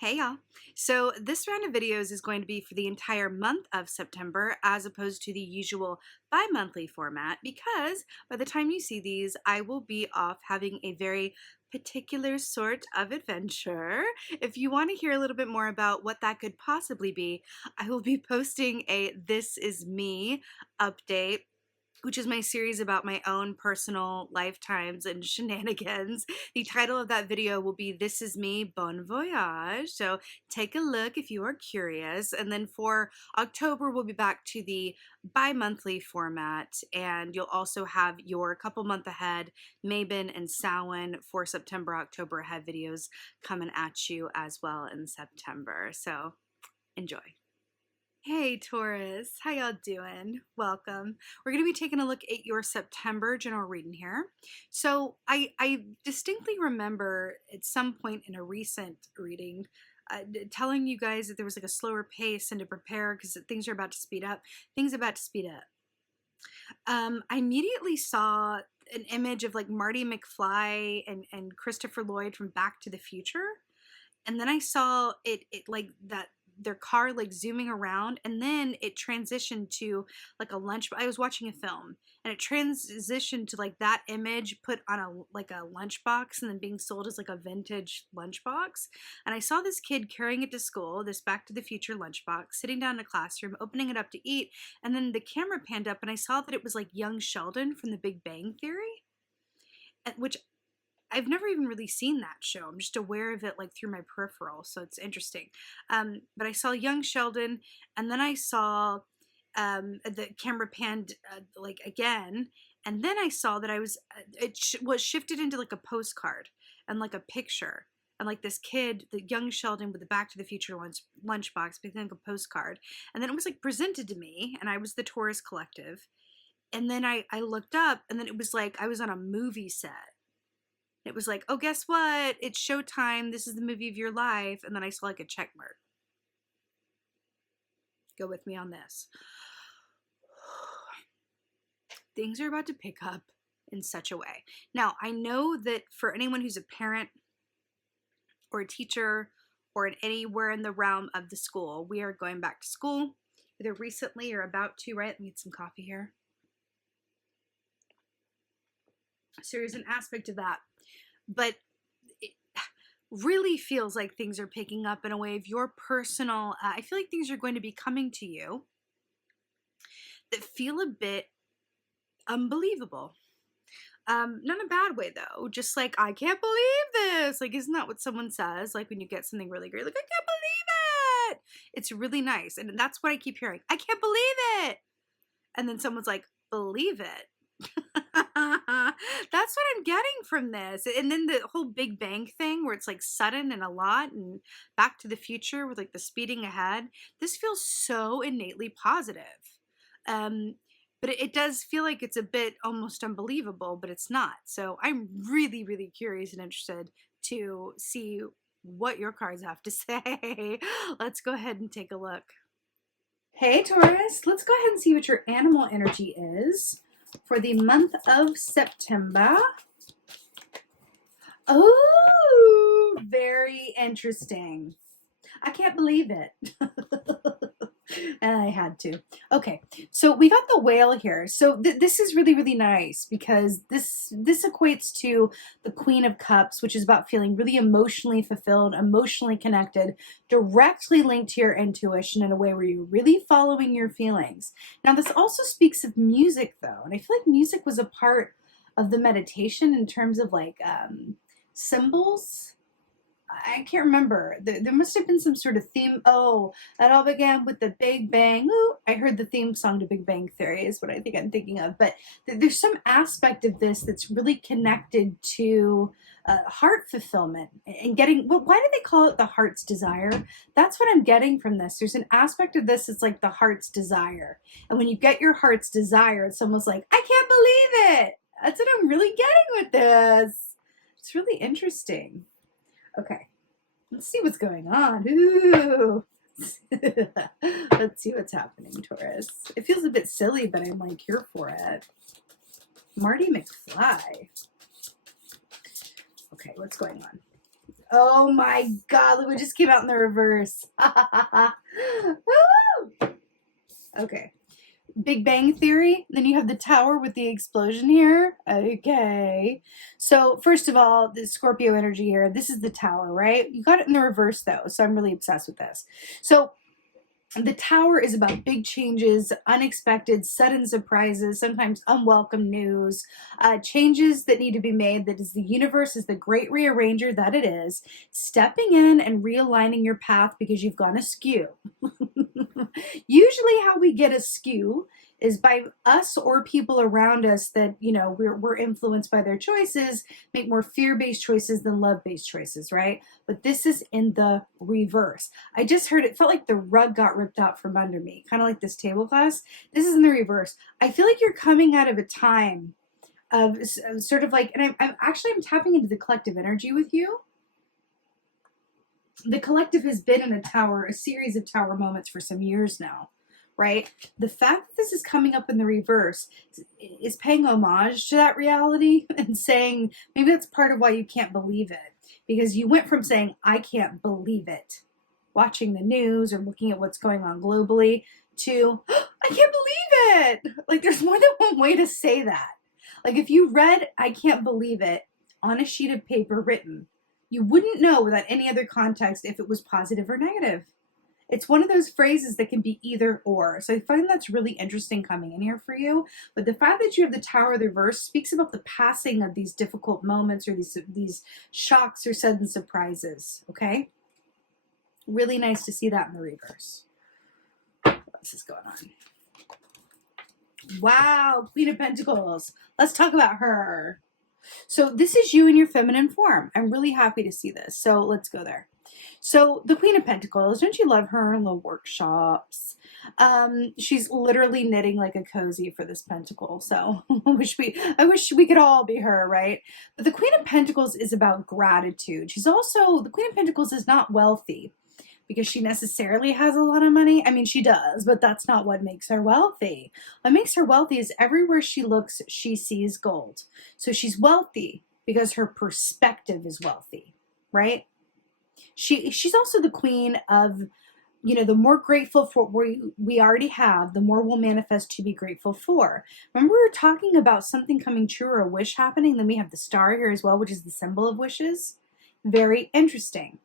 Hey y'all. So this round of videos is going to be for the entire month of September as opposed to the usual bi-monthly format because by the time you see these, I will be off having a very particular sort of adventure. If you want to hear a little bit more about what that could possibly be, I will be posting a This Is Me update, which is my series about my own personal lifetimes and shenanigans. The title of that video will be This Is Me, Bon Voyage. So take a look if you are curious. And then for October, we'll be back to the bi-monthly format. And you'll also have your couple month ahead, Mabon and Samhain for September, October ahead videos coming at you as well in September. So enjoy. Hey Taurus, how y'all doing? Welcome. We're going to be taking a look at your September general reading here. So I distinctly remember at some point in a recent reading telling you guys that there was like a slower pace and to prepare because things are about to speed up. Things about to speed up. I immediately saw an image of like Marty McFly and Christopher Lloyd from Back to the Future. And then I saw it like that their car like zooming around, and then it transitioned to like a lunch. I was watching a film and it transitioned to like that image put on a like a lunchbox and then being sold as like a vintage lunchbox. And I saw this kid carrying it to school, this Back to the Future lunchbox, sitting down in a classroom, opening it up to eat, and then the camera panned up and I saw that it was like young Sheldon from The Big Bang Theory, which I've never even really seen that show. I'm just aware of it like through my peripheral, so it's interesting. But I saw young Sheldon, and then I saw the camera panned like again, and then I saw that was shifted into like a postcard and like a picture, and like this kid, the young Sheldon with the Back to the Future lunchbox, picking up a postcard, and then it was like presented to me, and I was the Taurus collective, and then I looked up, and then it was like I was on a movie set. It was like, oh, guess what? It's showtime. This is the movie of your life. And then I saw like a check mark. Go with me on this. Things are about to pick up in such a way. Now, I know that for anyone who's a parent or a teacher or anywhere in the realm of the school, we are going back to school either recently or about to, right? Let me get some coffee here. So there's an aspect of that. But it really feels like things are picking up in a way of your personal, I feel like things are going to be coming to you that feel a bit unbelievable. Not in a bad way though, just like, I can't believe this. Like, isn't that what someone says? Like when you get something really great, like, I can't believe it. It's really nice. And that's what I keep hearing. I can't believe it. And then someone's like, believe it. That's what I'm getting from this. And then the whole Big Bang thing where it's like sudden and a lot, and Back to the Future with like the speeding ahead. This feels so innately positive. But it does feel like it's a bit almost unbelievable, but it's not. So I'm really, really curious and interested to see what your cards have to say. Let's go ahead and take a look. Hey Taurus, let's go ahead and see what your animal energy is for the month of September. Oh, very interesting. I can't believe it. And I had to. Okay, so we got the whale here. So this is really, really nice because this equates to the Queen of Cups, which is about feeling really emotionally fulfilled, emotionally connected, directly linked to your intuition in a way where you're really following your feelings. Now, this also speaks of music, though, and I feel like music was a part of the meditation in terms of like symbols. I can't remember. There must have been some sort of theme. Oh, it all began with the Big Bang. Ooh, I heard the theme song to Big Bang Theory is what I think I'm thinking of. But there's some aspect of this that's really connected to heart fulfillment and getting, well, why do they call it the heart's desire? That's what I'm getting from this. There's an aspect of this that's like the heart's desire. And when you get your heart's desire, it's almost like, I can't believe it. That's what I'm really getting with this. It's really interesting. Okay, let's see what's going on. Ooh. Let's see what's happening, Taurus. It feels a bit silly, but I'm like here for it. Marty McFly. Okay, what's going on? Oh my God, look what just came out in the reverse. Woo! Okay. Big Bang Theory. Then you have the tower with the explosion here. Okay. So first of all, the Scorpio energy here. This is the tower, right? You got it in the reverse though. So I'm really obsessed with this. So the tower is about big changes, unexpected, sudden surprises, sometimes unwelcome news, changes that need to be made. That is the universe is the great rearranger that it is, stepping in and realigning your path because you've gone askew. Usually how we get askew is by us or people around us that, you know, we're influenced by their choices, make more fear-based choices than love-based choices, right? But this is in the reverse. I just heard it felt like the rug got ripped out from under me, kind of like this tablecloth. This is in the reverse. I feel like you're coming out of a time of sort of like, and I'm tapping into the collective energy with you. The collective has been in a tower, a series of tower moments for some years now, right? The fact that this is coming up in the reverse is paying homage to that reality and saying maybe that's part of why you can't believe it, because you went from saying, I can't believe it, watching the news or looking at what's going on globally, to, oh, I can't believe it. Like there's more than one way to say that. Like if you read, I can't believe it on a sheet of paper written, you wouldn't know without any other context if it was positive or negative. It's one of those phrases that can be either or. So I find that's really interesting coming in here for you. But the fact that you have the Tower of the Reverse speaks about the passing of these difficult moments or these shocks or sudden surprises, okay? Really nice to see that in the reverse. What else is going on? Wow, Queen of Pentacles. Let's talk about her. So this is you in your feminine form. I'm really happy to see this. So let's go there. So the Queen of Pentacles, don't you love her little workshops? She's literally knitting like a cozy for this pentacle. So I wish we could all be her, right? But the Queen of Pentacles is about gratitude. The Queen of Pentacles is not wealthy because she necessarily has a lot of money. I mean, she does, but that's not what makes her wealthy. What makes her wealthy is everywhere she looks, she sees gold. So she's wealthy because her perspective is wealthy, right? She's also the queen of, you know, the more grateful for what we already have, the more we'll manifest to be grateful for. Remember we were talking about something coming true or a wish happening? Then we have the star here as well, which is the symbol of wishes. Very interesting.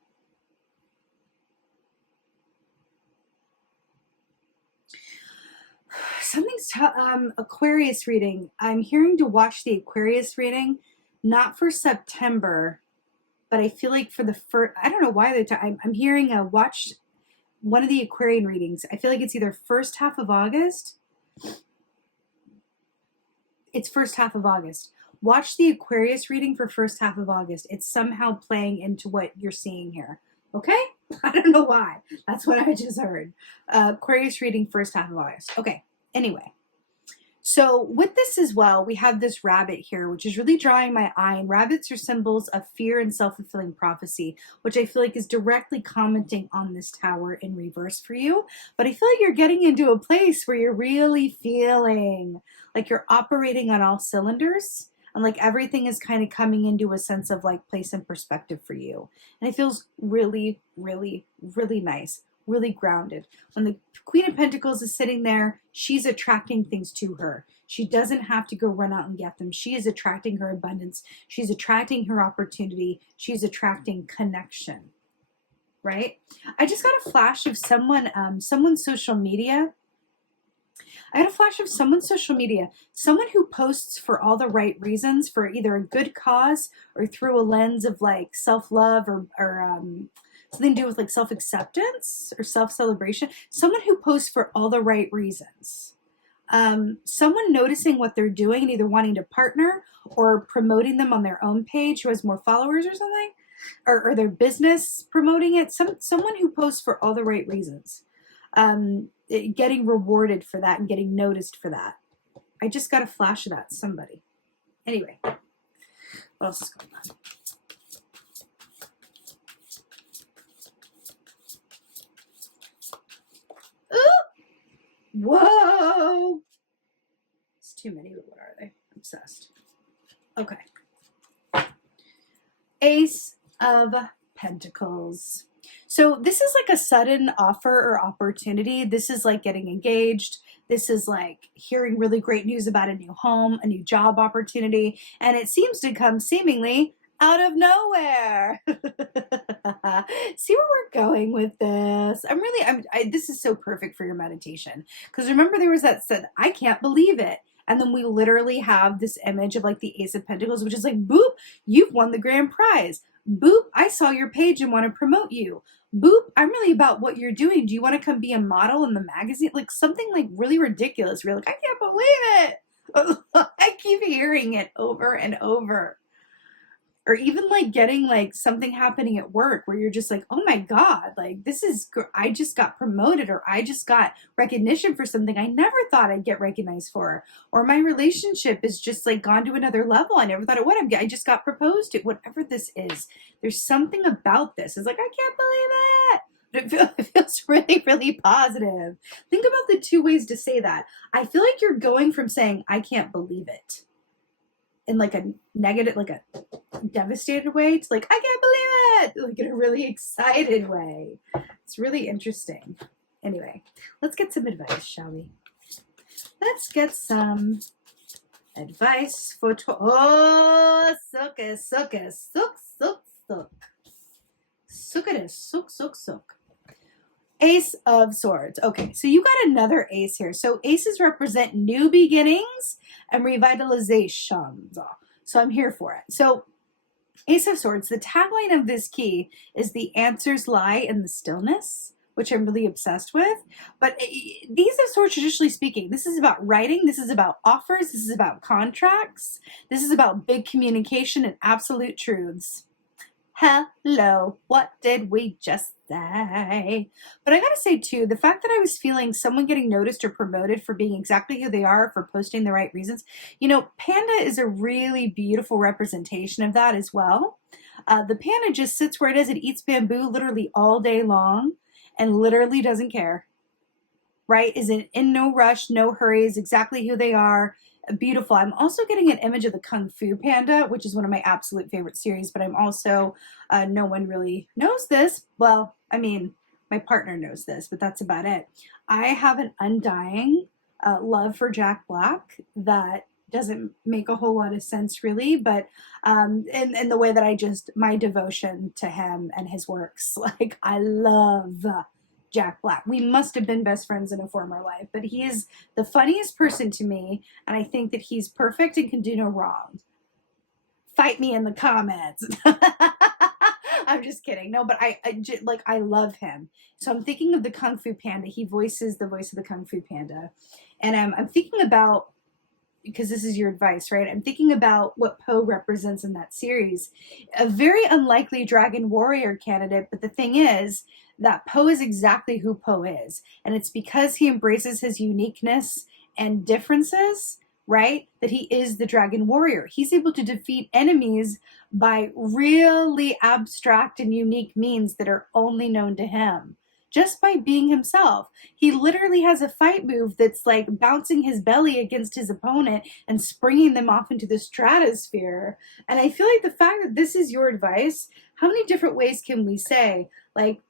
Something's Aquarius reading. I'm hearing to watch the Aquarius reading, not for September, but I feel like for the first, I don't know why I'm hearing watch one of the Aquarian readings. I feel like it's either first half of August. It's first half of August. Watch the Aquarius reading for first half of August. It's somehow playing into what you're seeing here. Okay? I don't know why. That's what I just heard. Aquarius reading first half of August. Okay. Anyway. So with this as well, we have this rabbit here, which is really drawing my eye. And rabbits are symbols of fear and self-fulfilling prophecy, which I feel like is directly commenting on this tower in reverse for you. But I feel like you're getting into a place where you're really feeling like you're operating on all cylinders. And like everything is kind of coming into a sense of like place and perspective for you. And it feels really, really, really nice. Really grounded. When the Queen of Pentacles is sitting there, she's attracting things to her. She doesn't have to go run out and get them. She is attracting her abundance. She's attracting her opportunity. She's attracting connection, right? I just got a flash of someone's social media. I got a flash of someone's social media, someone who posts for all the right reasons, for either a good cause or through a lens of like self-love or something to do with like self-acceptance or self-celebration. Someone who posts for all the right reasons. Someone noticing what they're doing and either wanting to partner or promoting them on their own page who has more followers or something, or their business promoting it. Someone who posts for all the right reasons. Getting rewarded for that and getting noticed for that. I just got a flash of that. Somebody. Anyway, what else is going on? Whoa! It's too many, but what are they? Obsessed. Okay. Ace of Pentacles. So this is like a sudden offer or opportunity. This is like getting engaged. This is like hearing really great news about a new home, a new job opportunity, and it seems to come seemingly out of nowhere. See where we're going with this? This is so perfect for your meditation. Because remember there was that said, I can't believe it. And then we literally have this image of like the Ace of Pentacles, which is like, boop, you've won the grand prize. Boop, I saw your page and want to promote you. Boop, I'm really about what you're doing. Do you want to come be a model in the magazine? Like something like really ridiculous. We're like, I can't believe it. I keep hearing it over and over. Or even like getting like something happening at work where you're just like, oh my God, like I just got promoted, or I just got recognition for something I never thought I'd get recognized for. Or my relationship is just like gone to another level. I never thought it would. I just got proposed to. Whatever this is, there's something about this. It's like, I can't believe it. It feels really, really positive. Think about the two ways to say that. I feel like you're going from saying, I can't believe it, in like a negative, like a devastated way, to like, I can't believe it, like in a really excited way. It's really interesting. Anyway, let's get some advice, shall we? Let's get some advice for oh, suck it, suck it, suck, suck, suck. Suck it, suck, suck, suck. Ace of Swords. Okay, so you got another ace here. So aces represent new beginnings and revitalizations. So I'm here for it. So Ace of Swords, the tagline of this key is the answers lie in the stillness, which I'm really obsessed with. But these of Swords, traditionally speaking, this is about writing. This is about offers. This is about contracts. This is about big communication and absolute truths. Hello, what did we just say? But I gotta say too, the fact that I was feeling someone getting noticed or promoted for being exactly who they are, for posting the right reasons, you know, panda is a really beautiful representation of that as well. The panda just sits where it is. It eats bamboo literally all day long and literally doesn't care, right? Is in no rush, no hurry, is exactly who they are. Beautiful. I'm also getting an image of the Kung Fu Panda, which is one of my absolute favorite series, but I'm also, no one really knows this. Well, I mean, my partner knows this, but that's about it. I have an undying love for Jack Black that doesn't make a whole lot of sense really, but in the way that my devotion to him and his works, like I love Jack Black. We must have been best friends in a former life, but he is the funniest person to me, and I think that he's perfect and can do no wrong. Fight me in the comments. I'm just kidding. No, but I love him. So I'm thinking of the Kung Fu Panda. He voices the voice of the Kung Fu Panda, and I'm thinking about, because this is your advice, right? I'm thinking about what Poe represents in that series. A very unlikely dragon warrior candidate, but the thing is that Poe is exactly who Poe is. And it's because he embraces his uniqueness and differences, right? That he is the dragon warrior. He's able to defeat enemies by really abstract and unique means that are only known to him. Just by being himself. He literally has a fight move that's like bouncing his belly against his opponent and springing them off into the stratosphere. And I feel like the fact that this is your advice, how many different ways can we say, like,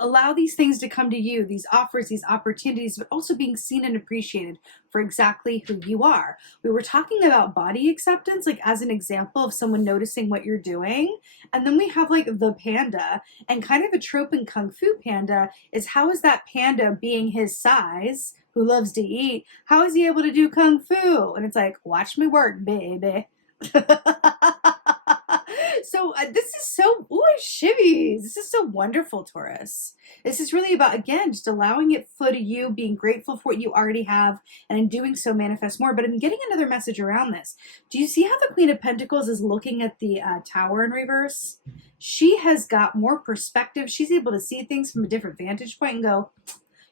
allow these things to come to you, these offers, these opportunities, but also being seen and appreciated for exactly who you are. We were talking about body acceptance, like as an example of someone noticing what you're doing. And then we have like the panda, and kind of a trope in Kung Fu Panda is, how is that panda being his size, who loves to eat, how is he able to do Kung Fu? And it's like, watch me work, baby. So this is so, ooh, shivvies. This is so wonderful, Taurus. This is really about, again, just allowing it flow to you, being grateful for what you already have, and in doing so manifest more. But I'm getting another message around this. Do you see how the Queen of Pentacles is looking at the Tower in reverse? She has got more perspective. She's able to see things from a different vantage point and go,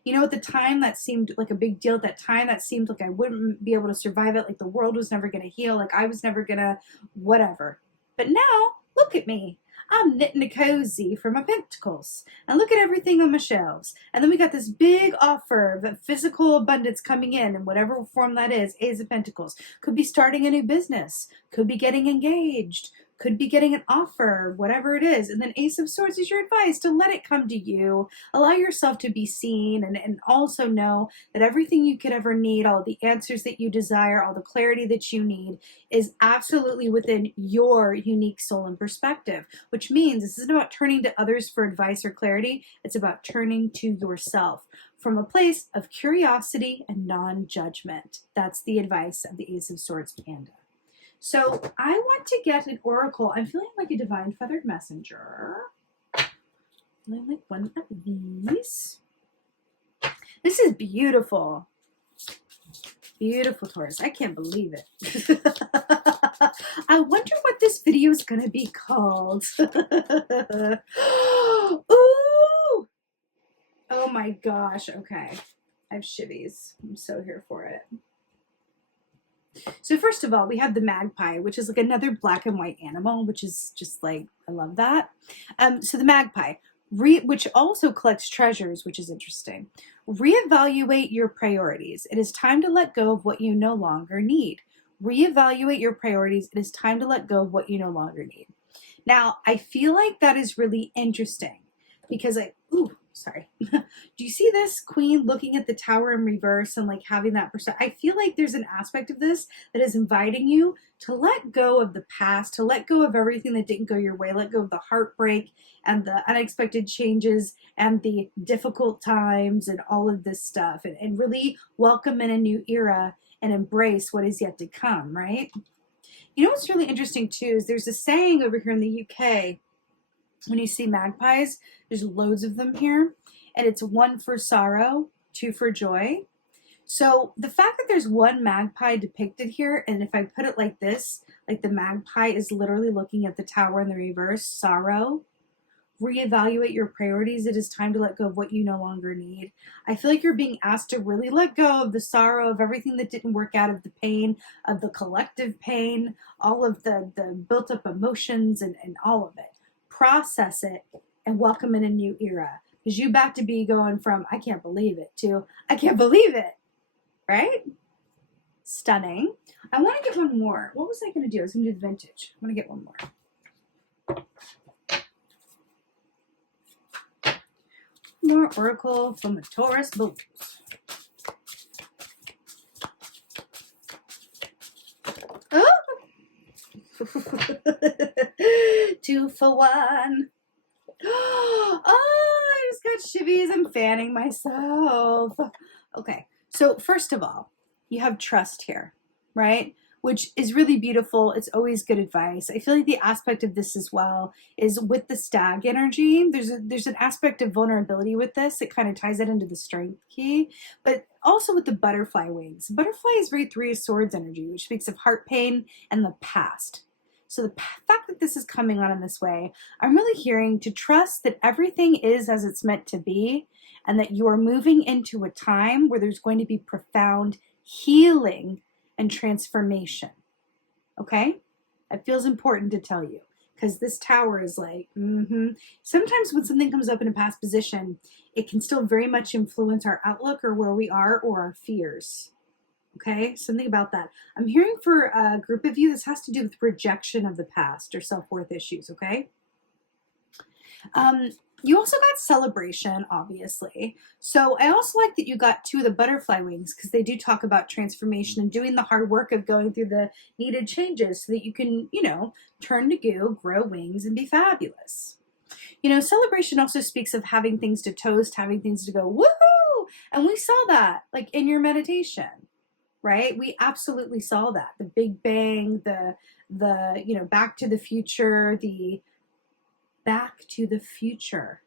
you know, at the time that seemed like a big deal, at that time that seemed like I wouldn't be able to survive it, like the world was never going to heal, like I was never going to whatever. But now, look at me. I'm knitting a cozy for my pentacles. And look at everything on my shelves. And then we got this big offer of physical abundance coming in whatever form that is, Ace of Pentacles. Could be starting a new business. Could be getting engaged. could be getting an offer, whatever it is. And then Ace of Swords is your advice to let it come to you. Allow yourself to be seen, and also know that everything you could ever need, all the answers that you desire, all the clarity that you need is absolutely within your unique soul and perspective, which means this isn't about turning to others for advice or clarity. It's about turning to yourself from a place of curiosity and non-judgment. That's the advice of the Ace of Swords Panda. So I want to get an oracle. I'm feeling like a divine feathered messenger. Feeling like one of these. This is beautiful. Beautiful, Taurus. I can't believe it. I wonder what this video is going to be called. Ooh! Oh my gosh. Okay. I have shivvies. I'm so here for it. So first of all, we have the magpie, which is like another black and white animal, which is just like, I love that. So the magpie, which also collects treasures, which is interesting. Reevaluate your priorities. It is time to let go of what you no longer need. Reevaluate your priorities. It is time to let go of what you no longer need. Now, I feel like that is really interesting because sorry. Do you see this queen looking at the tower in reverse and like having that I feel like there's an aspect of this that is inviting you to let go of the past, to let go of everything that didn't go your way, let go of the heartbreak and the unexpected changes and the difficult times and all of this stuff, and really welcome in a new era and embrace what is yet to come, right? You know what's really interesting too is there's a saying over here in the UK. When you see magpies, there's loads of them here, and it's 1 for sorrow, 2 for joy. So the fact that there's one magpie depicted here, and if I put it like this, like the magpie is literally looking at the tower in the reverse, sorrow, reevaluate your priorities. It is time to let go of what you no longer need. I feel like you're being asked to really let go of the sorrow, of everything that didn't work out, of the pain, of the collective pain, all of the built up emotions and all of it. Process it and welcome in a new era, because you about to be going from I can't believe it to I can't believe it, right? Stunning. I want to get one more. What was I going to do? I was going to do the vintage. I want to get one more oracle from the Taurus books. Oh! 2 for 1. Oh, I just got shivvies. I'm fanning myself. Okay, so first of all, you have trust here, right? Which is really beautiful. It's always good advice. I feel like the aspect of this as well is with the stag energy. There's an aspect of vulnerability with this. It kind of ties it into the strength key, but also with the butterfly wings. Butterfly is very 3 of Swords energy, which speaks of heart pain and the past. So the fact that this is coming on in this way, I'm really hearing to trust that everything is as it's meant to be, and that you are moving into a time where there's going to be profound healing and transformation. Okay? It feels important to tell you, because this tower is like, Sometimes when something comes up in a past position, it can still very much influence our outlook or where we are or our fears. Okay, something about that. I'm hearing for a group of you, this has to do with rejection of the past or self-worth issues, okay? You also got celebration, obviously. So I also like that you got 2 of the butterfly wings, because they do talk about transformation and doing the hard work of going through the needed changes so that you can, turn to goo, grow wings, and be fabulous. Celebration also speaks of having things to toast, having things to go, woohoo! And we saw that, like, in your meditation. Right? We absolutely saw that. The Big Bang, the Back to the Future, the Back to the Future.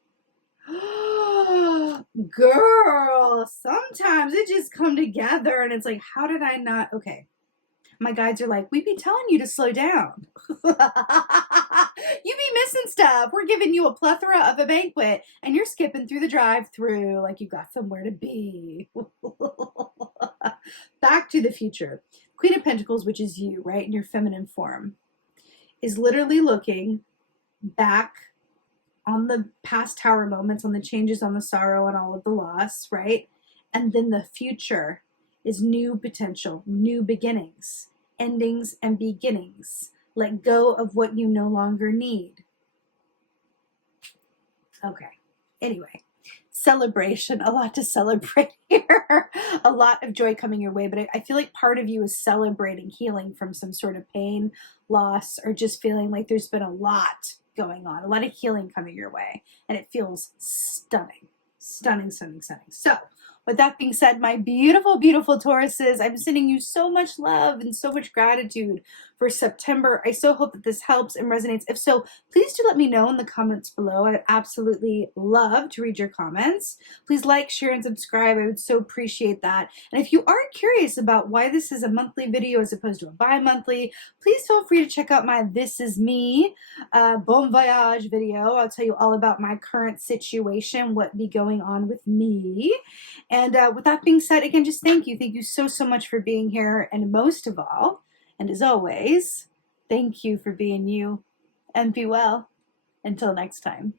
Girl, sometimes it just come together and it's like, how did I not? Okay. My guides are like, we be telling you to slow down. You be missing stuff. We're giving you a plethora of a banquet and you're skipping through the drive-through like you got somewhere to be. Back to the Future. Queen of Pentacles, which is you, right, in your feminine form, is literally looking back on the past tower moments, on the changes, on the sorrow, and all of the loss, right? And then the future is new potential, new beginnings, endings and beginnings, Let go of what you no longer need. Okay. Anyway, celebration, a lot to celebrate here. A lot of joy coming your way, but I feel like part of you is celebrating healing from some sort of pain, loss, or just feeling like there's been a lot going on, a lot of healing coming your way, and it feels stunning. Stunning, stunning, stunning. So, with that being said, my beautiful, beautiful Tauruses, I'm sending you so much love and so much gratitude for September. I so hope that this helps and resonates. If so, please do let me know in the comments below. I'd absolutely love to read your comments. Please like, share, and subscribe. I would so appreciate that. And if you are curious about why this is a monthly video as opposed to a bi-monthly, please feel free to check out my This Is Me Bon Voyage video. I'll tell you all about my current situation, what be going on with me. And with that being said, again, just thank you. Thank you so, so much for being here. And most of all, and as always, thank you for being you. And be well. Until next time.